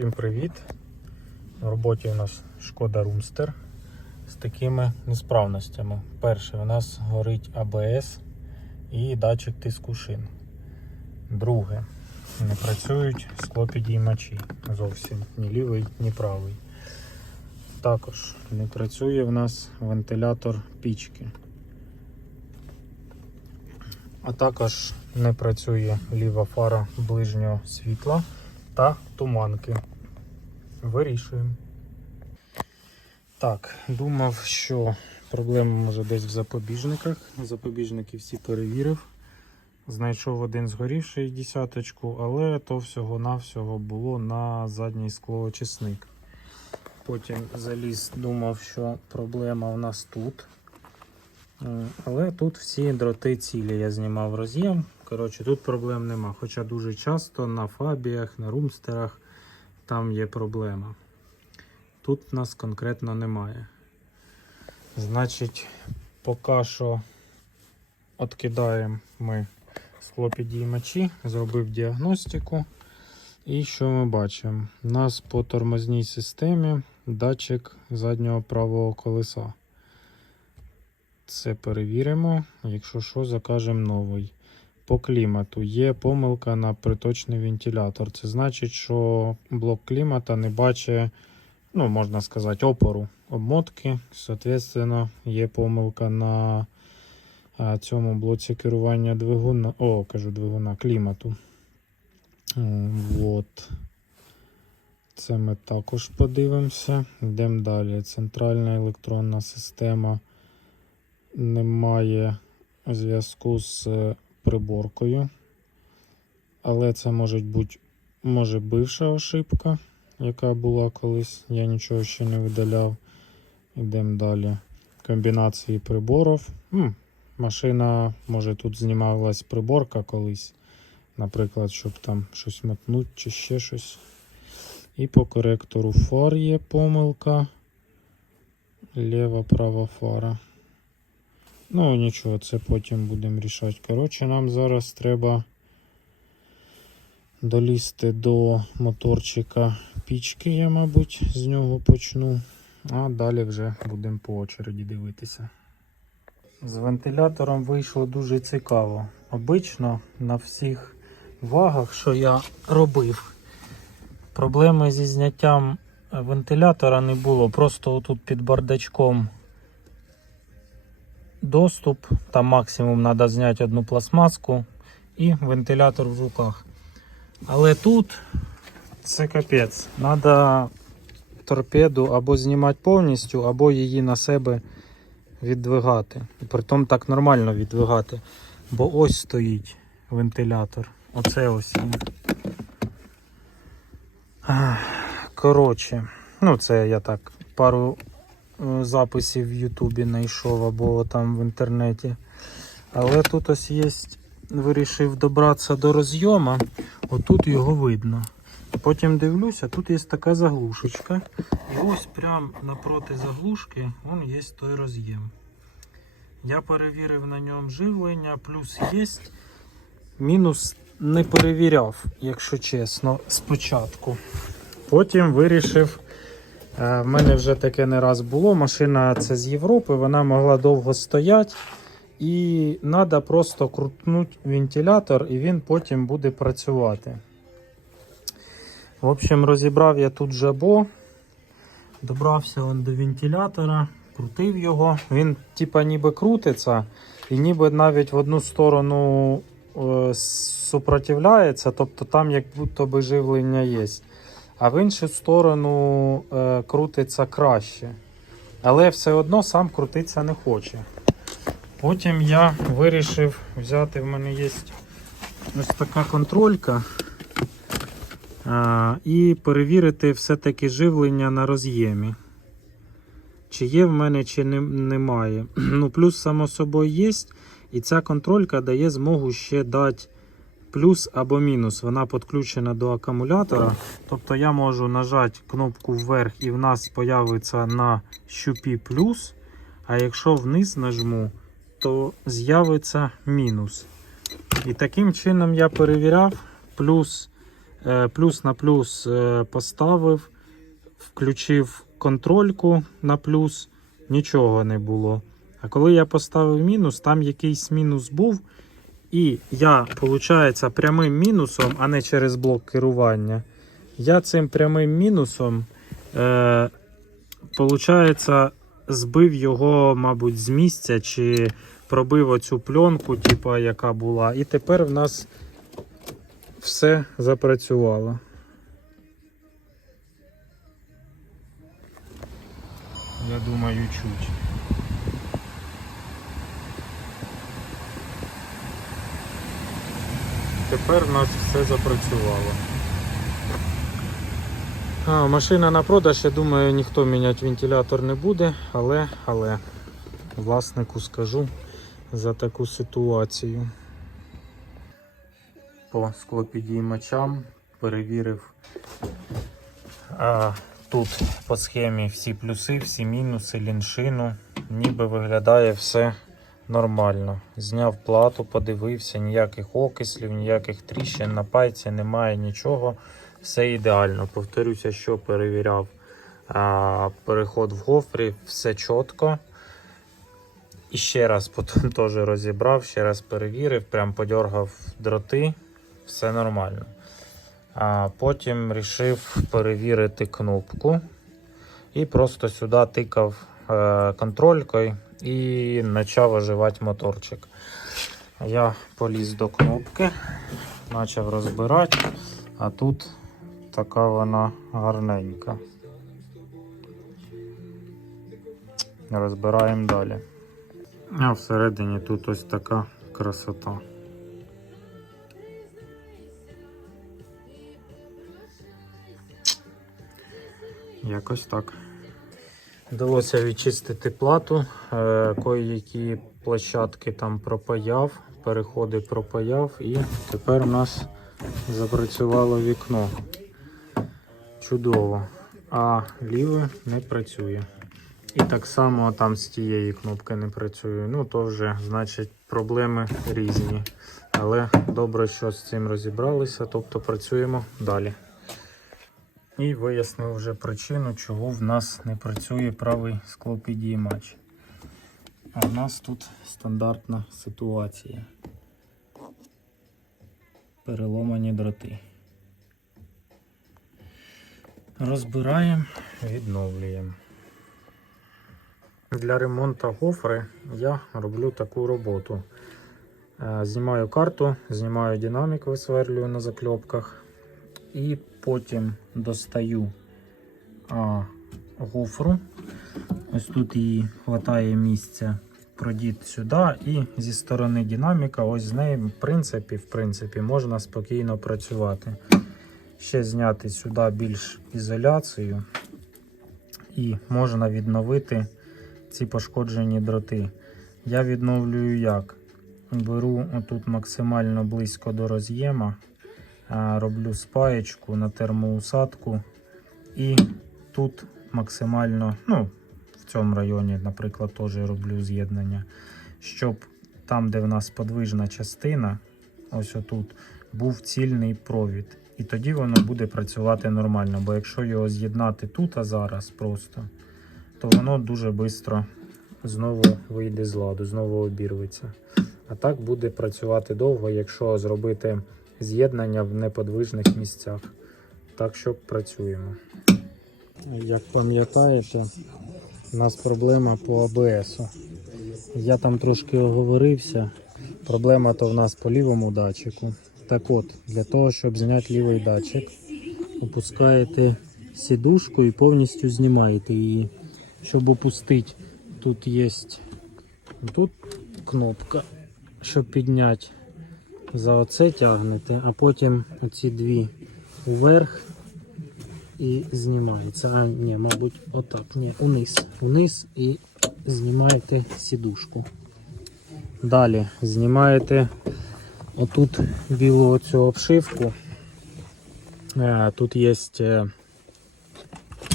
Всім привіт! На роботі у нас шкода Румстер з такими несправностями. Перше, у нас горить АБС і датчик тиску шин. Друге, не працюють склопідіймачі зовсім ні лівий, ні правий. Також не працює в нас вентилятор пічки. А також не працює ліва фара ближнього світла та туманки. Вирішуємо. Так, думав, що проблема може десь в запобіжниках. Запобіжники всі перевірив. Знайшов один згорівший десяточку, але то всього-навсього було на задній склоочисник. Потім заліз, думав, що проблема в нас тут. Е, Але тут всі дроти цілі. Я знімав роз'єм. Коротше, тут проблем нема. Хоча дуже часто на фабіях, на румстерах там є проблема. Тут нас конкретно немає. Значить, поки що відкидаємо ми склопідіймачі, зробив діагностику. І що ми бачимо? У нас по тормозній системі датчик заднього правого колеса. Це перевіримо. Якщо що, закажемо новий. По клімату є помилка на приточний вентилятор. Це значить, що блок клімата не бачить, ну, можна сказати, опору обмотки. Соответственно, є помилка на цьому блоці керування двигуна. О, кажу двигуна клімату. Вот. Це ми також подивимося. Йдемо далі. Центральна електронна система немає зв'язку з приборкою. Але це може бути може бивша ошибка, яка була колись. Я нічого ще не видаляв. Йдемо далі. Комбінації приборів. М, машина, може, тут знімалась приборка колись. Наприклад, щоб там щось мотнути чи ще щось. І по коректору фар є помилка. Ліва, права фара. Ну, нічого, це потім будемо рішати. Коротше, нам зараз треба долізти до моторчика пічки, я, мабуть, з нього почну. А далі вже будемо по очереді дивитися. З вентилятором вийшло дуже цікаво. Обично на всіх вагах, що я робив, проблеми зі зняттям вентилятора не було. Просто отут під бардачком доступ. Там максимум треба зняти одну пластмаску і вентилятор в руках. Але тут це капець. Треба торпеду або знімати повністю, або її на себе віддвигати. Притом так нормально віддвигати. Бо ось стоїть вентилятор. Оце ось. Коротше, ну це я так пару записів в Ютубі знайшов або там в інтернеті. Але тут ось є, вирішив добратися до розйома, отут його видно. Потім дивлюся, тут є така заглушечка. І ось прямо напроти заглушки вон є той роз'єм. Я перевірив на ньому живлення, плюс є. Мінус не перевіряв, якщо чесно, спочатку. Потім вирішив. Е, В мене вже таке не раз було. Машина це з Європи, вона могла довго стояти. І треба просто крутнути вентилятор, і він потім буде працювати. В общем, розібрав я тут жабо, добрався он до вентилятора, крутив його. Він типа ніби крутиться, і ніби навіть в одну сторону е, супротивляється, тобто там як будто би живлення є. А в іншу сторону е, крутиться краще. Але все одно сам крутитися не хоче. Потім я вирішив взяти, в мене є ось така контролька. А, і перевірити все-таки живлення на роз'ємі. Чи є в мене, чи не, немає. Ну, плюс, само собою, є. І ця контролька дає змогу ще дати плюс або мінус. Вона підключена до акумулятора. Тобто я можу нажати кнопку вверх і в нас з'явиться на щупі плюс. А якщо вниз нажму, то з'явиться мінус. І таким чином я перевіряв. Плюс е, плюс на плюс е, поставив, включив контрольку на плюс, нічого не було. А коли я поставив мінус, там якийсь мінус був. І я, виходить, прямим мінусом, а не через блок керування. Я цим прямим мінусом, е, виходить, збив його, мабуть, з місця чи пробив оцю пленку, типа, яка була. І тепер в нас все запрацювало. Я думаю, чуть. Тепер в нас все запрацювало. А, машина на продаж, я думаю, ніхто міняти вентилятор не буде, але, але власнику скажу за таку ситуацію. По склопідіймачам перевірив а, тут по схемі всі плюси, всі мінуси, ліншину. Ніби виглядає все нормально. Зняв плату, подивився, ніяких окислів, ніяких тріщин на пайці немає нічого. Все ідеально. Повторюся, що перевіряв а, переход в гофрі, все чітко. І ще раз потім теж розібрав, ще раз перевірив, прям подергав дроти, все нормально. А потім вирішив перевірити кнопку і просто сюди тикав е, контролькою і почав оживати моторчик. Я поліз до кнопки, почав розбирати, а тут така вона гарненька. Розбираємо далі. А всередині тут ось така красота. Якось так. Вдалося відчистити плату, е, кої-які площадки там пропаяв, переходи пропаяв, і тепер у нас запрацювало вікно. Чудово. А ліве не працює. І так само там з тієї кнопки не працює. Ну, то вже, значить, проблеми різні. Але добре, що з цим розібралися, тобто працюємо далі. І вияснив вже причину, чого в нас не працює правий склопідіймач. А в нас тут стандартна ситуація. Переломані дроти. Розбираємо, відновлюємо. Для ремонту гофри я роблю таку роботу. Е, Знімаю карту, знімаю динамік, висверлюю на закльопках. І потім достаю а, гофру. Ось тут її вистачає місця продіти сюди. І зі сторони динаміка, ось з нею, в принципі, в принципі, можна спокійно працювати. Ще зняти сюди більш ізоляцію. І можна відновити ці пошкоджені дроти. Я відновлюю як? Беру отут максимально близько до роз'єма, роблю спаєчку на термоусадку. І тут максимально, ну, в цьому районі, наприклад, теж роблю з'єднання, щоб там, де в нас подвижна частина, ось отут, був цільний провід. І тоді воно буде працювати нормально. Бо якщо його з'єднати тут, а зараз просто, то воно дуже швидко знову вийде з ладу, знову обірветься. А так буде працювати довго, якщо зробити з'єднання в неподвижних місцях. Так що працюємо. Як пам'ятаєте, у нас проблема по АБС. Я там трошки оговорився. Проблема то в нас по лівому датчику. Так от, для того, щоб зняти лівий датчик, опускаєте сідушку і повністю знімаєте її. Щоб опустити, тут є тут кнопка, щоб підняти. За оце тягнете, а потім оці дві вверх і знімається. А, ні, мабуть, отак. Ні, униз. Униз і знімаєте сідушку. Далі знімаєте отут білу оцю обшивку. Е, Тут є е,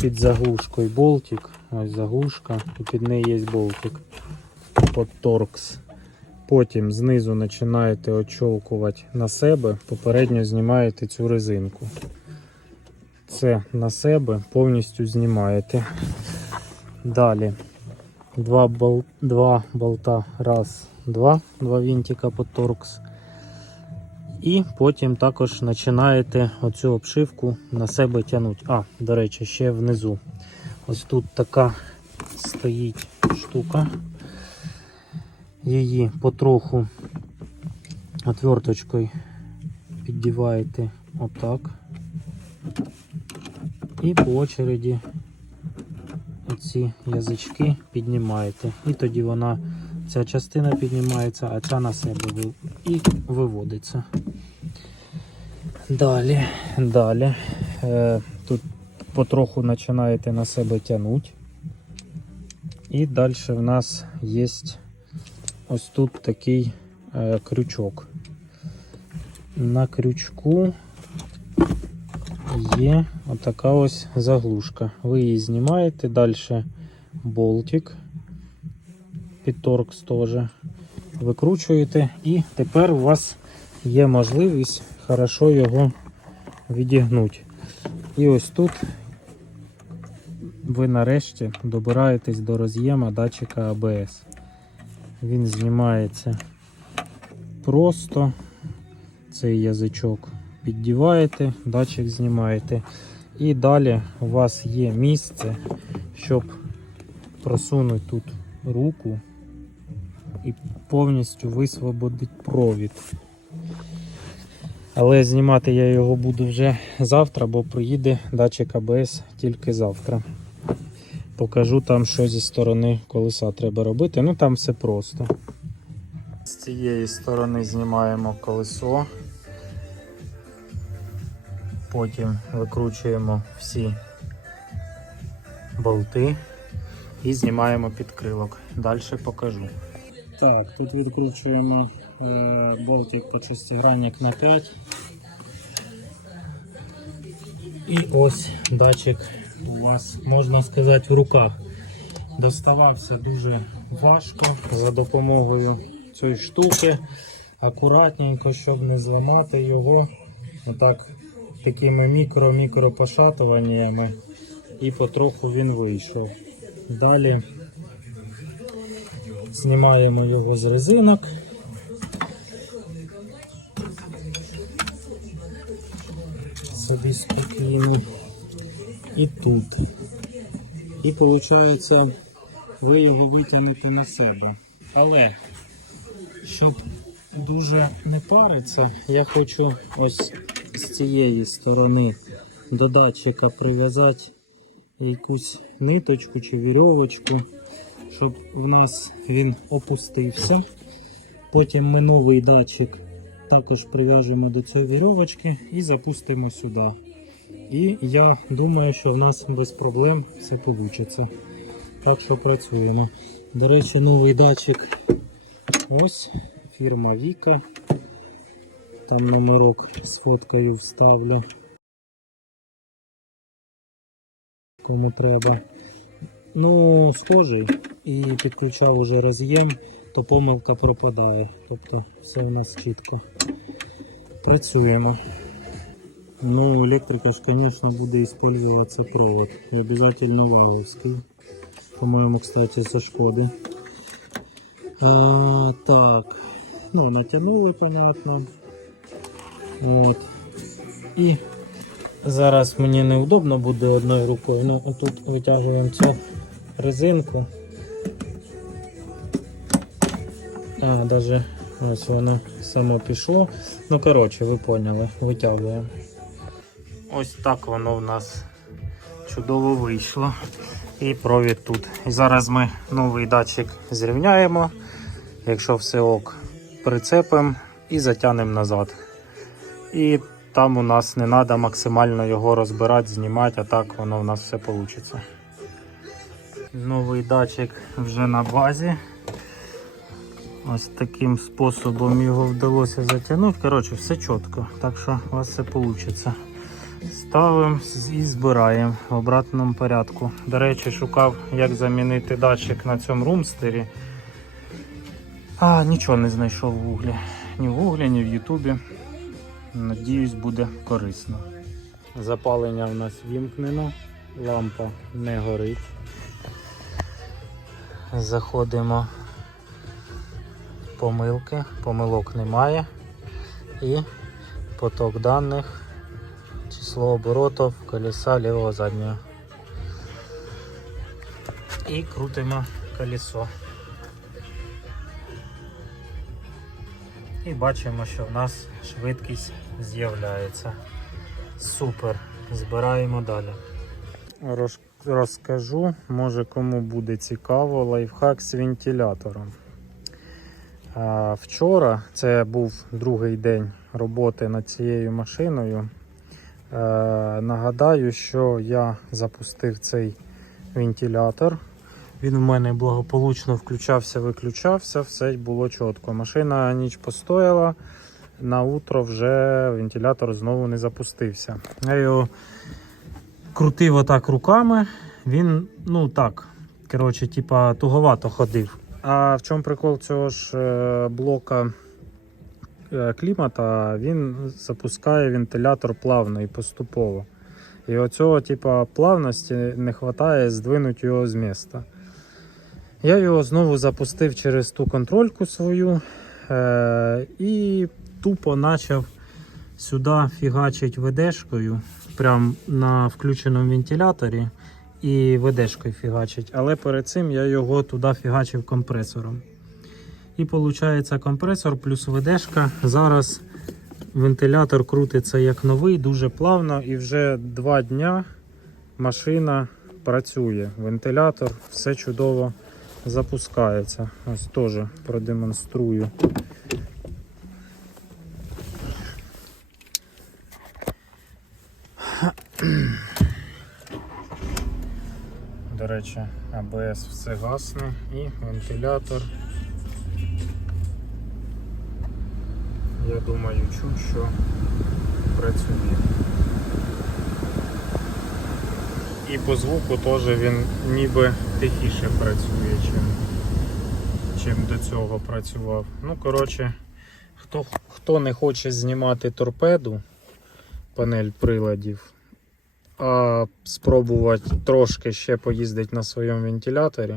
під заглушкою болтик. Ось заглушка, і під нею є болтик под торкс. Потім знизу починаєте очолкувати на себе, попередньо знімаєте цю резинку. Це на себе повністю знімаєте. Далі два, бол... два болта. Раз, два, два вінтика по торкс. І потім також починаєте оцю обшивку на себе тягнути. А, до речі, ще внизу. Ось тут така стоїть штука. Її потроху отверточкою піддіваєте отак. І по очереді оці язички піднімаєте. І тоді вона, ця частина піднімається, а ця на себе і виводиться. Далі, далі. Е, тут потроху починаєте на себе тягнути. І далі в нас є ось тут такий е, крючок. На крючку є отака ось заглушка. Ви її знімаєте, далі болтик під торкс теж. Викручуєте, і тепер у вас є можливість хорошо його відігнути. І ось тут ви нарешті добираєтесь до роз'єма датчика ABS. Він знімається просто цей язичок. Піддіваєте, датчик знімаєте. І далі у вас є місце, щоб просунути тут руку і повністю висвободити провід. Але знімати я його буду вже завтра, бо приїде датчик ABS тільки завтра. Покажу там, що зі сторони колеса треба робити. Ну там все просто. З цієї сторони знімаємо колесо. Потім викручуємо всі болти і знімаємо підкрилок. Далі покажу. Так, тут відкручуємо е, болтик по шестигранник на 5. І ось датчик у вас, можна сказати, в руках. Доставався дуже важко за допомогою цієї штуки. Акуратненько, щоб не зламати його. Отак такими мікро-мікро пошатуваннями. І потроху він вийшов. Далі знімаємо його з резинок. Собі спокійно. І тут. І виходить, ви його витягнете на себе. Але, щоб дуже не париться, я хочу ось з цієї сторони до датчика прив'язати якусь ниточку чи вірьовочку, щоб в нас він опустився. Потім ми новий датчик також прив'яжемо до цієї вірьовочки і запустимо сюди. І я думаю, що в нас без проблем все вийде. Так що працюємо. До речі, новий датчик. Ось фірма Віка. Там номерок з фоткою вставлю. Кому треба. Ну, схожий і підключав уже роз'єм, то помилка пропадає. Тобто все у нас чітко. Працюємо. Ну, електрика ж, конечно, буде использоваться провод. И обязательно ваговский. По-моему, кстати, со Шкоды. А, так. Ну, натянули, понятно. От. І зараз мені неудобно буде одною рукою. Ну, отут витягуємо цю резинку. А, даже ось воно само пішло. Ну, коротше, ви поняли, витягуємо. Ось так воно в нас чудово вийшло. І провід тут. І зараз ми новий датчик зрівняємо. Якщо все ок, прицепимо і затягнемо назад. І там у нас не треба максимально його розбирати, знімати, а так воно в нас все вийде. Новий датчик вже на базі. Ось таким способом його вдалося затягнути. Коротше, все чітко. Так що у вас все вийде. Ставимо і збираємо в обратному порядку. До речі, шукав, як замінити датчик на цьому румстері. А, нічого не знайшов в гуглі. Ні в гуглі, ні в Ютубі. Надіюсь, буде корисно. Запалення в нас вімкнено, лампа не горить. Заходимо в помилки, помилок немає. І поток даних, число оборотів колеса лівого заднього. І крутимо колесо. І бачимо, що в нас швидкість з'являється. Супер. Збираємо далі. Роз- Розкажу, може кому буде цікаво, лайфхак з вентилятором. Вчора це був другий день роботи над цією машиною. Е, Нагадаю, що я запустив цей вентилятор. Він у мене благополучно включався, виключався, все було чітко. Машина ніч постояла, на утро вже вентилятор знову не запустився. Я його крутив отак руками, він, ну так, коротше, типа туговато ходив. А в чому прикол цього ж е, блока клімата? Він запускає вентилятор плавно і поступово. І оцього, типа, плавності не вистачає здвинути його з міста. Я його знову запустив через ту контрольку свою е- і тупо почав сюди фігачить ведешкою, прямо на включеному вентиляторі, і ведешкою фігачить. Але перед цим я його туди фігачив компресором. І виходить компресор плюс ведешка. Зараз вентилятор крутиться як новий, дуже плавно, і вже два дня машина працює. Вентилятор все чудово запускається. Ось теж продемонструю. До речі, АБС все гасне і вентилятор. Думаю, чуть що працює. І по звуку теж він ніби тихіше працює, чим, чим до цього працював. Ну, коротше, хто, хто не хоче знімати торпеду, панель приладів, а спробувати трошки ще поїздити на своєму вентиляторі,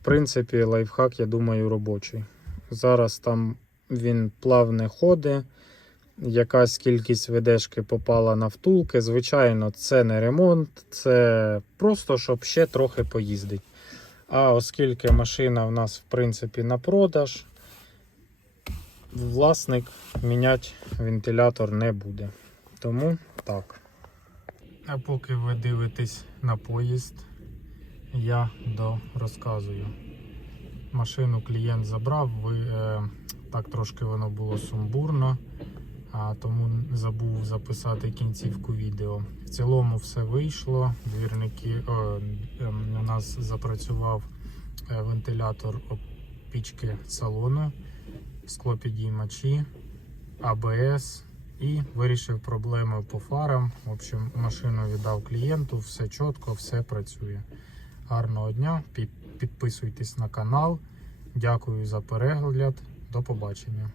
в принципі, лайфхак, я думаю, робочий. Зараз там він плавне ходить якась кількість ведешки попала на втулки. Звичайно, це не ремонт, це просто щоб ще трохи поїздити. А оскільки машина в нас в принципі на продаж, власник міняти вентилятор не буде. Тому так. А поки ви дивитесь на поїзд, я до розказую. Машину клієнт забрав, ви, е, так трошки воно було сумбурно а тому забув записати кінцівку відео. В цілому все вийшло. Двірники о, ем, у нас запрацював е, вентилятор пічки салону, склопідіймачі, АБС і вирішив проблеми по фарам. В общем, машину віддав клієнту, все чітко, все працює. Гарного дня, підписуйтесь на канал. Дякую за перегляд. До побачення.